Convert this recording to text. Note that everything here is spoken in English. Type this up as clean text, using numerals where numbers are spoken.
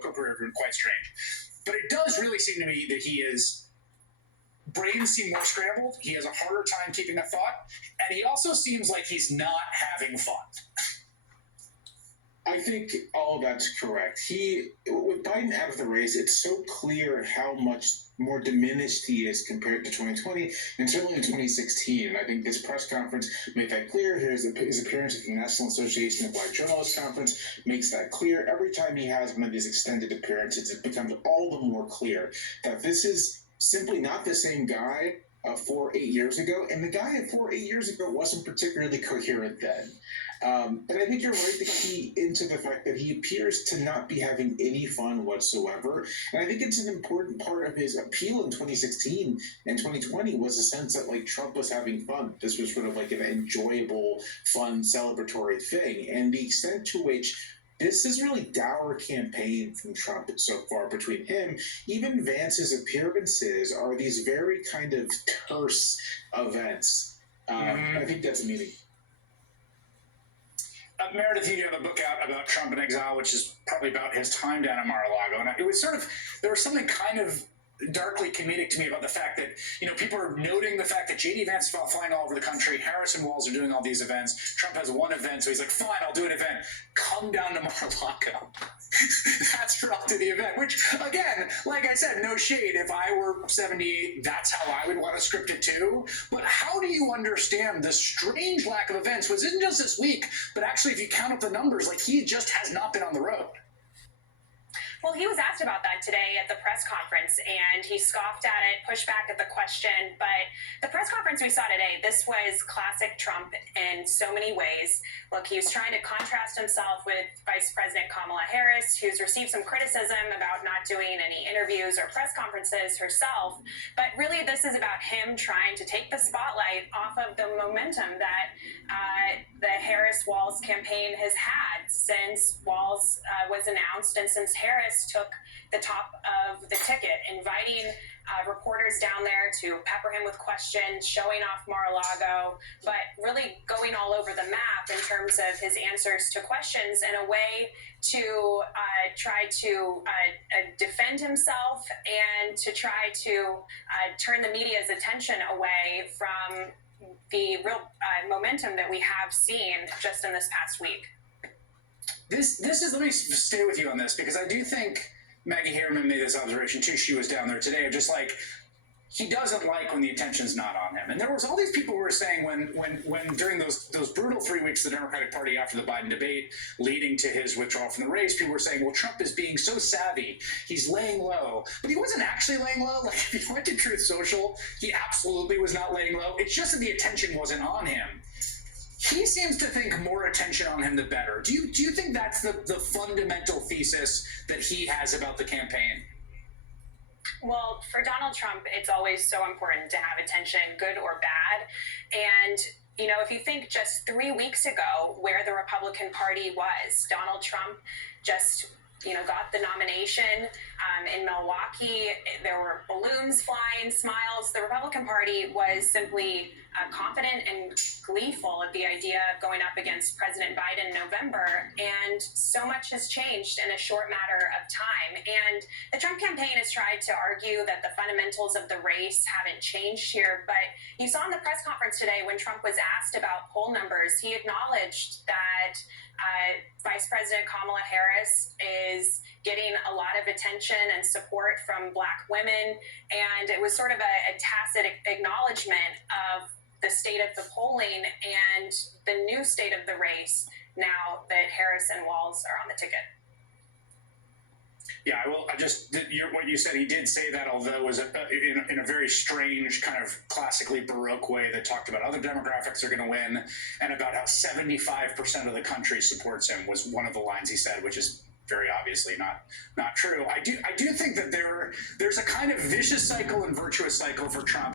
political career have been quite strange. But it does really seem to me that brains seem more scrambled. He has a harder time keeping a thought, and he also seems like he's not having fun. I think all of that's correct. With Biden out of the race, it's so clear how much more diminished he is compared to 2020 and certainly in 2016. I think this press conference made that clear. His appearance at the National Association of Black Journalists Conference makes that clear. Every time he has one of these extended appearances, it becomes all the more clear that this is simply not the same guy 4-8 years ago, and the guy 4-8 years ago wasn't particularly coherent then. And I think you're right to key into the fact that he appears to not be having any fun whatsoever. And I think it's an important part of his appeal in 2016 and 2020 was a sense that like Trump was having fun. This was sort of like an enjoyable, fun, celebratory thing. And the extent to which this is really dour campaign from Trump so far between him. Even Vance's appearances are these very kind of terse events. I think that's a meaning. Meredith, you have a book out about Trump in exile, which is probably about his time down in Mar-a-Lago. And it was there was something kind of darkly comedic to me about the fact that, people are noting the fact that J.D. Vance is flying all over the country. Harris and Walz are doing all these events. Trump has one event, so he's like, fine, I'll do an event. Come down to Mar-a-Lago. That's brought to the event, which, again, like I said, no shade. If I were 70, that's how I would want to script it too. But how do you understand the strange lack of events, which isn't just this week, but actually if you count up the numbers, like he just has not been on the road? Well, he was asked about that today at the press conference, and he scoffed at it, pushed back at the question. But the press conference we saw today, this was classic Trump in so many ways. Look, he was trying to contrast himself with Vice President Kamala Harris, who's received some criticism about not doing any interviews or press conferences herself. But really, this is about him trying to take the spotlight off of the momentum that the Harris-Walz campaign has had since Walz was announced and since Harris took the top of the ticket, inviting reporters down there to pepper him with questions, showing off Mar-a-Lago, but really going all over the map in terms of his answers to questions in a way to try to defend himself and to try to turn the media's attention away from the real momentum that we have seen just in this past week. This is, let me stay with you on this, because I do think Maggie Haberman made this observation too. She was down there today, just like, he doesn't like when the attention's not on him. And there was all these people who were saying when during those brutal 3 weeks of the Democratic Party after the Biden debate leading to his withdrawal from the race, people were saying, well, Trump is being so savvy, he's laying low. But he wasn't actually laying low. Like, if you went to Truth Social, he absolutely was not laying low. It's just that the attention wasn't on him. He seems to think more attention on him, the better. Do you think that's the fundamental thesis that he has about the campaign? Well, for Donald Trump, it's always so important to have attention, good or bad. And, if you think just 3 weeks ago where the Republican Party was, Donald Trump just got the nomination in Milwaukee. There were balloons flying, smiles. The Republican Party was simply confident and gleeful at the idea of going up against President Biden in November. And so much has changed in a short matter of time. And the Trump campaign has tried to argue that the fundamentals of the race haven't changed here. But you saw in the press conference today when Trump was asked about poll numbers, he acknowledged that Vice President Kamala Harris is getting a lot of attention and support from Black women. And it was sort of a tacit acknowledgement of the state of the polling and the new state of the race now that Harris and Walz are on the ticket. Yeah, what you said, he did say that, although it was in a very strange kind of classically Baroque way that talked about other demographics are going to win and about how 75% of the country supports him was one of the lines he said, which is very obviously not true. I do think that there's a kind of vicious cycle and virtuous cycle for Trump.